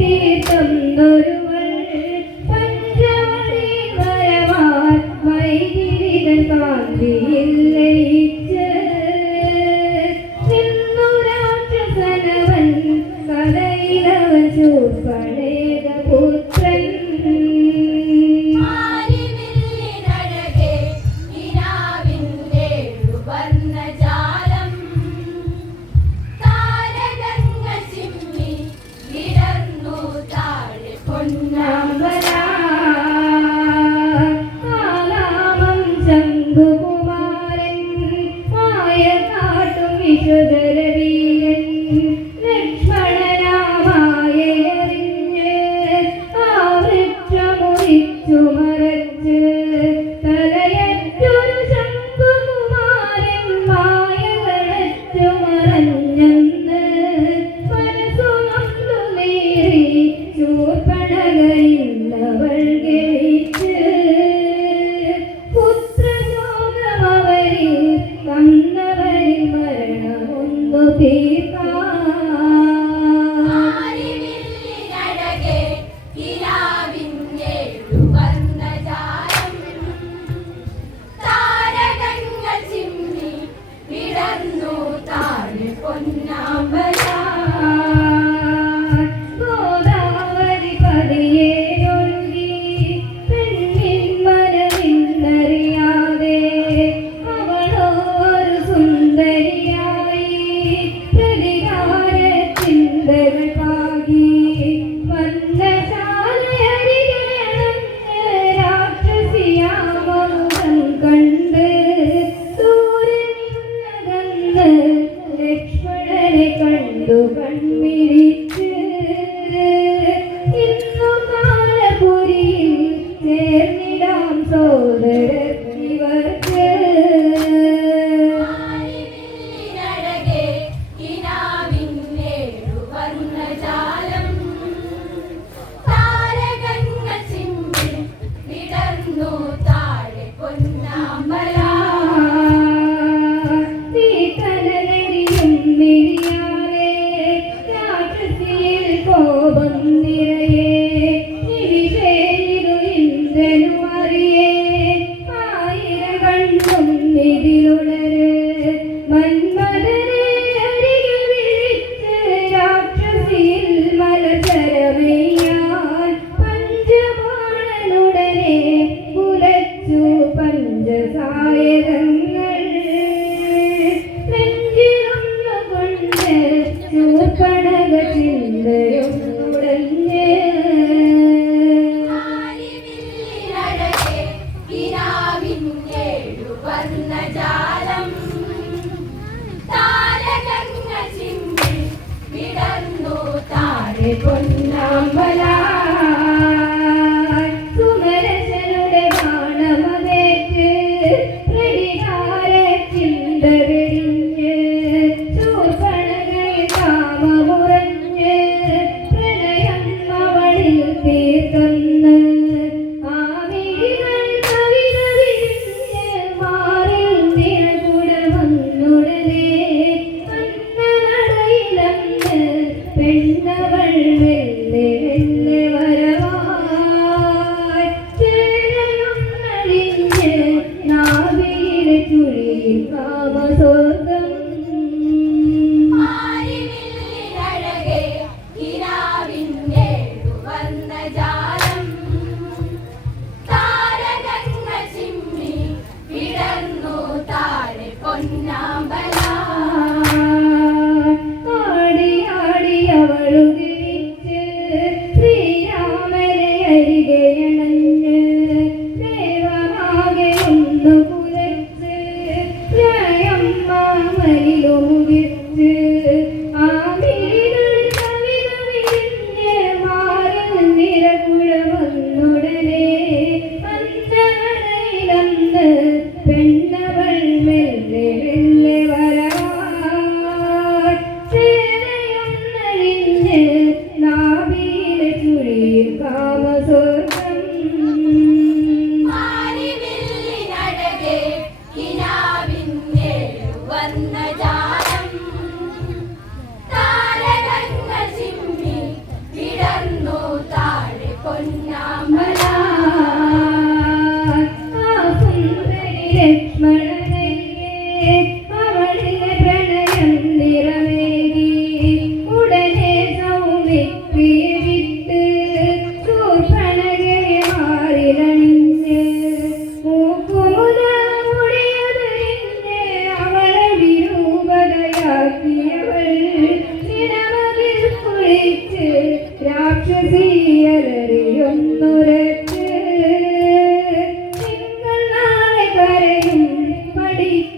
തീർക്കുന്നൊരു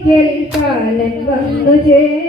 പഠിക്കൽ കാലൻ വന്നു ചേരും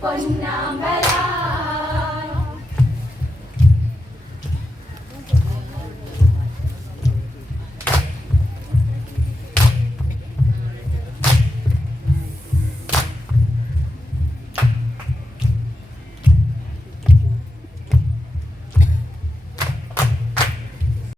Pues nada,